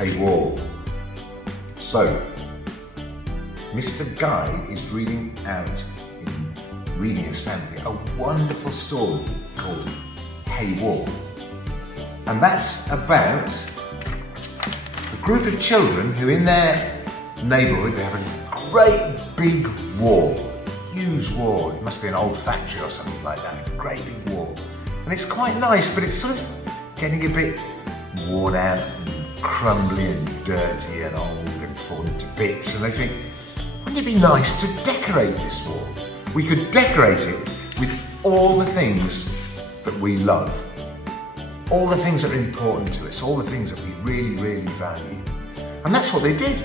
Hey Wall. So, Mr. Guy is reading out in Reading Assembly a wonderful story called Hey Wall. And that's about a group of children who in their neighbourhood, they have a great big wall, huge wall. It must be an old factory or something like that, a great big wall. And it's quite nice, but it's sort of getting a bit worn out and crumbly and dirty and old and falling to bits. And they think, wouldn't it be nice to decorate this wall? We could decorate it with all the things that we love, all the things that are important to us, all the things that we really, really value. And that's what they did.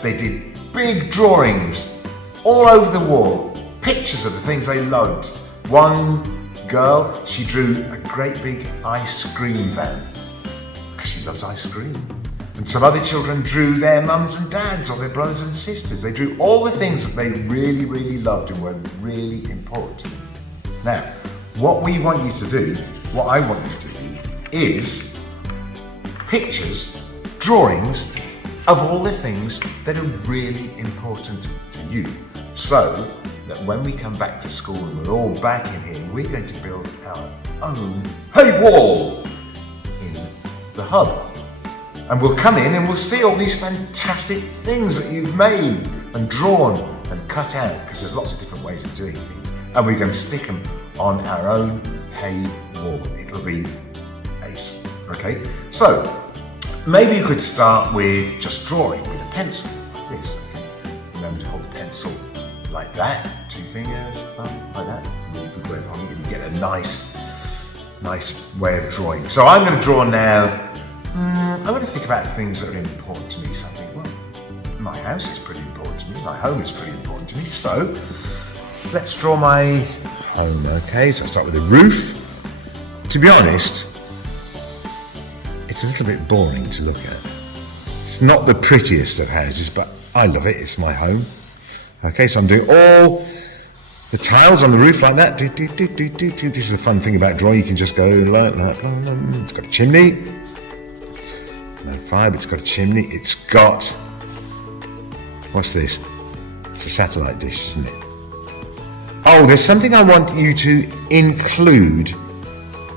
They did big drawings all over the wall, pictures of the things they loved. One girl, she drew a great big ice cream van because she loves ice cream. And some other children drew their mums and dads or their brothers and sisters. They drew all the things that they really, really loved and were really important to them. Now, what we want you to do, what I want you to do, is pictures, drawings of all the things that are really important to you. So that when we come back to school and we're all back in here, we're going to build our own Hey Wall in the hub. And we'll come in and we'll see all these fantastic things that you've made and drawn and cut out, because there's lots of different ways of doing things. And we're going to stick them on our own Hey Wall. It'll be ace. Okay? So, maybe you could start with just drawing with a pencil, like this. Remember to hold the pencil like that, 2 fingers, like that. Really good way of holding it. You get a nice way of drawing. So I'm going to draw now. I'm going to think about things that are important to me. So I think, well, my house is pretty important to me. My home is pretty important to me. So let's draw my home. Okay, so I'll start with the roof. To be honest, it's a little bit boring to look at. It's not the prettiest of houses, but I love it. It's my home. Okay, so I'm doing all the tiles on the roof like that. This is the fun thing about drawing. You can just go like that. It's got a chimney. No fire, but it's got a chimney. It's got, what's this? It's a satellite dish, isn't it? Oh, there's something I want you to include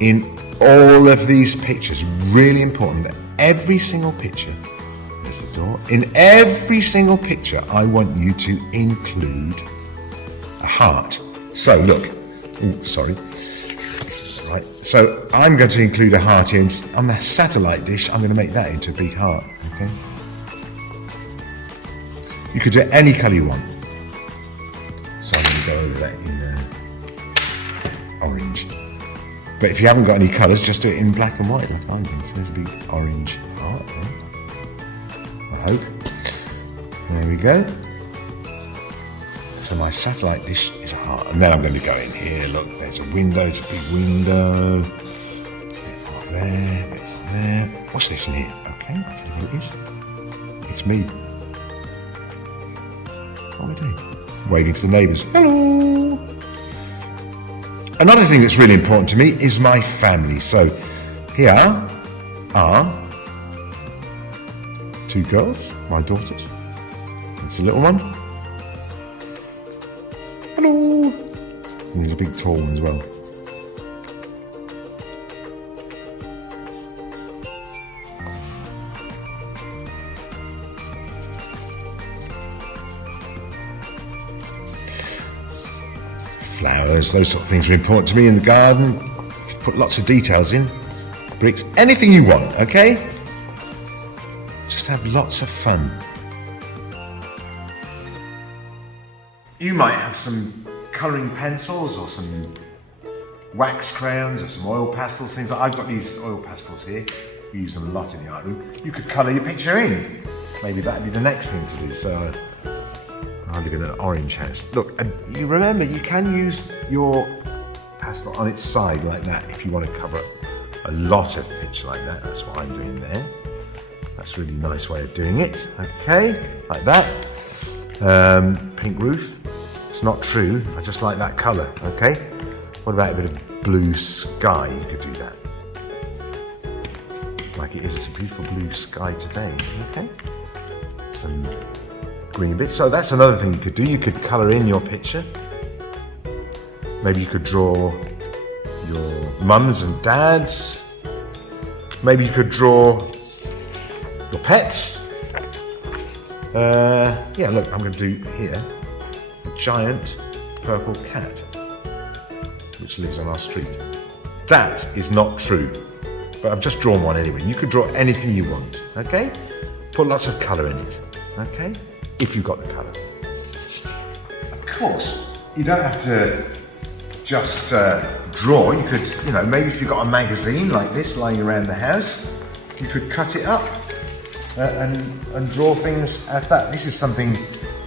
in all of these pictures. Really important that every single picture, there's the door, in every single picture I want you to include a heart. So look, sorry. Right. So I'm going to include a heart here, and on the satellite dish I'm going to make that into a big heart. Okay. You could do any colour you want. So I'm going to go over that in orange. But if you haven't got any colours, just do it in black and white like I'm doing. So there's a big orange heart there. I hope. There we go. So my satellite dish is a heart. And then I'm going to go in here. Look, there's a window. It's a big window. There. What's this in here? Okay, that's what it is. It's me. What am I doing? Waving to the neighbours. Hello! Another thing that's really important to me is my family. So here are 2 girls, my daughters. That's a little one. Hello! And there's a big tall one as well. Flowers, those sort of things are important to me in the garden. You can put lots of details in, bricks, anything you want, okay? Just have lots of fun. You might have some colouring pencils or some wax crayons or some oil pastels, things like I've got these oil pastels here. We use them a lot in the art room. You could colour your picture in. Maybe that'd be the next thing to do. So I live in an orange house. Look, and you remember you can use your pastel on its side like that if you want to cover up a lot of the picture like that. That's what I'm doing there. That's a really nice way of doing it. Okay, like that. Pink roof. It's not true. I just like that colour. Okay. What about a bit of blue sky? You could do that. like it is. It's a beautiful blue sky today, okay? Some green bits. So that's another thing you could do. You could colour in your picture. Maybe you could draw your mums and dads. Maybe you could draw your pets. Yeah, look, I'm going to do here a giant purple cat which lives on our street. That is not true, but I've just drawn one anyway. You could draw anything you want, okay? Put lots of colour in it, okay? If you've got the colour. Of course, you don't have to just draw. You could, you know, maybe if you've got a magazine like this lying around the house, you could cut it up and draw things out of that. This is something,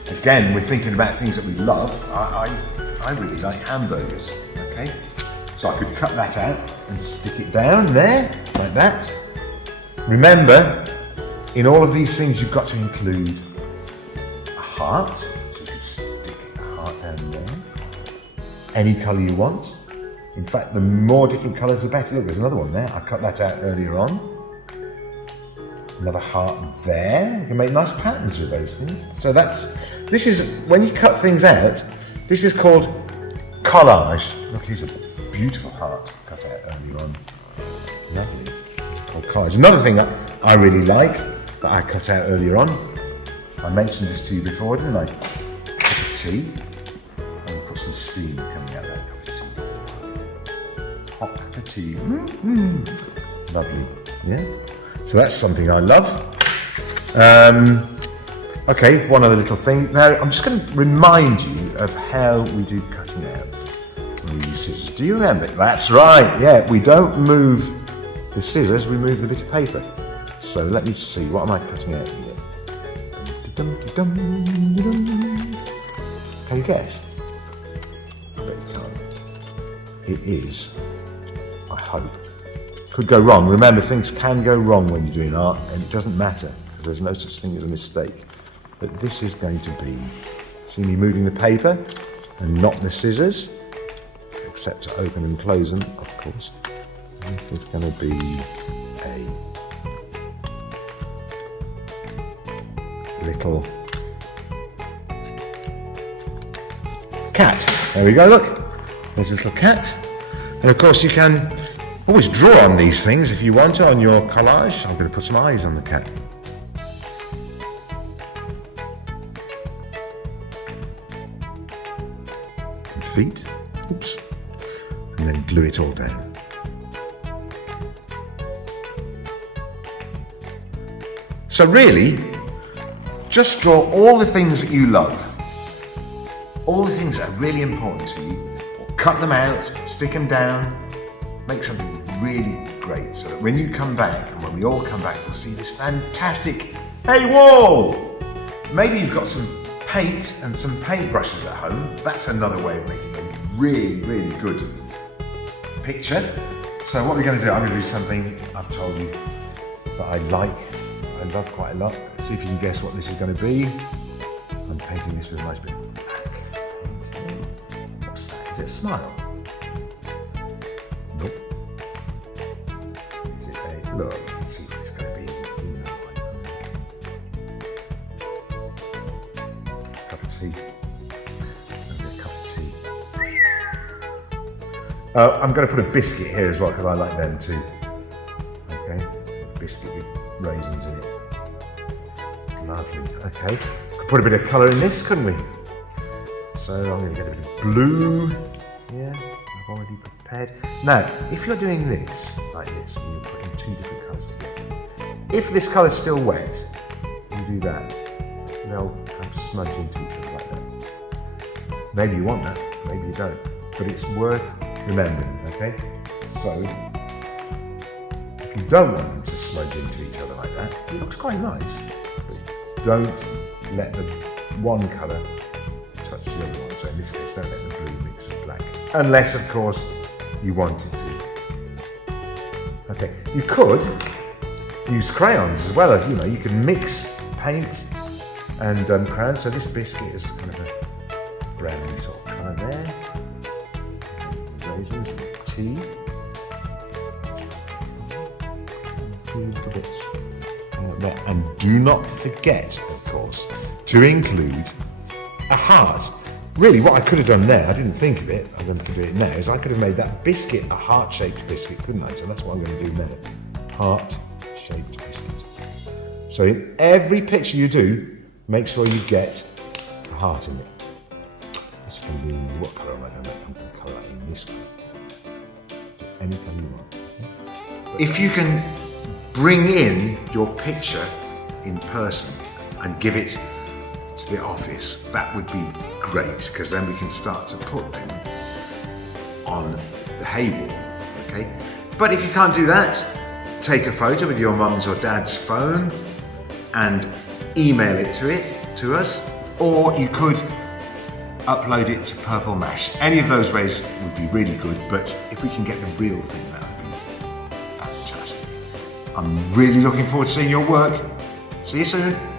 again, we're thinking about things that we love. I really like hamburgers, okay? So I could cut that out and stick it down there, like that. Remember, in all of these things you've got to include a heart, so you can stick a heart down there. Any colour you want. In fact, the more different colours the better. Look, there's another one there. I cut that out earlier on. Another heart there. You can make nice patterns with those things. So this is, when you cut things out, this is called collage. Look, here's a beautiful heart cut out earlier on. Lovely. It's called collage. Another thing that I really like, that I cut out earlier on, I mentioned this to you before, didn't I? Cup of tea. I'm going to put some steam coming out of that cup of tea. Hot cup of tea. Mm-hmm. Lovely. Yeah? So that's something I love. Okay, one other little thing. Now, I'm just going to remind you of how we do cutting out. We use scissors. Do you remember? That's right, yeah. We don't move the scissors, we move the bit of paper. So let me see, what am I cutting out here? Can you guess? I bet you can't. It is, I hope. Could go wrong. Remember, things can go wrong when you're doing art, and it doesn't matter, because there's no such thing as a mistake. But this is going to be, see me moving the paper and not the scissors, except to open and close them, of course. This is going to be a little cat. There we go, look. There's a little cat. And of course you can always draw on these things if you want to, on your collage. I'm going to put some eyes on the cat. Some feet. Oops. And then glue it all down. So really, just draw all the things that you love, all the things that are really important to you, or cut them out, stick them down, make something really great so that when you come back, and when we all come back, we'll see this fantastic Hey Wall! Maybe you've got some paint and some paintbrushes at home. That's another way of making a really, really good picture. So what we're going to do, I'm going to do something I've told you that I like, I love quite a lot. Let's see if you can guess what this is going to be. I'm painting this with a nice bit of black paint. What's that? Is it a smile? Nope. Is it a look? Let's see what it's going to be. Cup of tea. Maybe a cup of tea. I'm going to put a biscuit here as well because I like them too. Okay, a biscuit with raisins in it. Lovely. Okay, could put a bit of colour in this, couldn't we? So I'm going to get a bit of blue. Yeah, I've already prepared. Now, if you're doing this like this, and you're putting two different colours together, if this colour's still wet, you do that, they'll kind of smudge into each other like that. Maybe you want that, maybe you don't, but it's worth remembering. Okay, so if you don't want them to smudge into each other like that, it looks quite nice. But don't let the one colour touch the other one. So in this case, don't let the blue mix with black. Unless, of course, you want it to. Okay, you could use crayons as well as, you know, you can mix paint and crayons. So this biscuit is kind of a browny sort of colour there. Raisins, tea. few little bits there. And do not forget, of course, to include a heart. Really, what I could have done there, I didn't think of it, I'm going to do it now, is I could have made that biscuit a heart-shaped biscuit, couldn't I? So that's what I'm going to do now. Heart-shaped biscuit. So in every picture you do, make sure you get a heart in it. This is going to be, what colour am I going to make? I'm going to colour that in this one. Any colour you want. If you can bring in your picture in person and give it to the office, that would be great, because then we can start to put them on the hay wall, okay? But if you can't do that, take a photo with your mum's or dad's phone and email it to us, or you could upload it to Purple Mash. Any of those ways would be really good, but if we can get the real thing, that would be fantastic. I'm really looking forward to seeing your work. See you soon.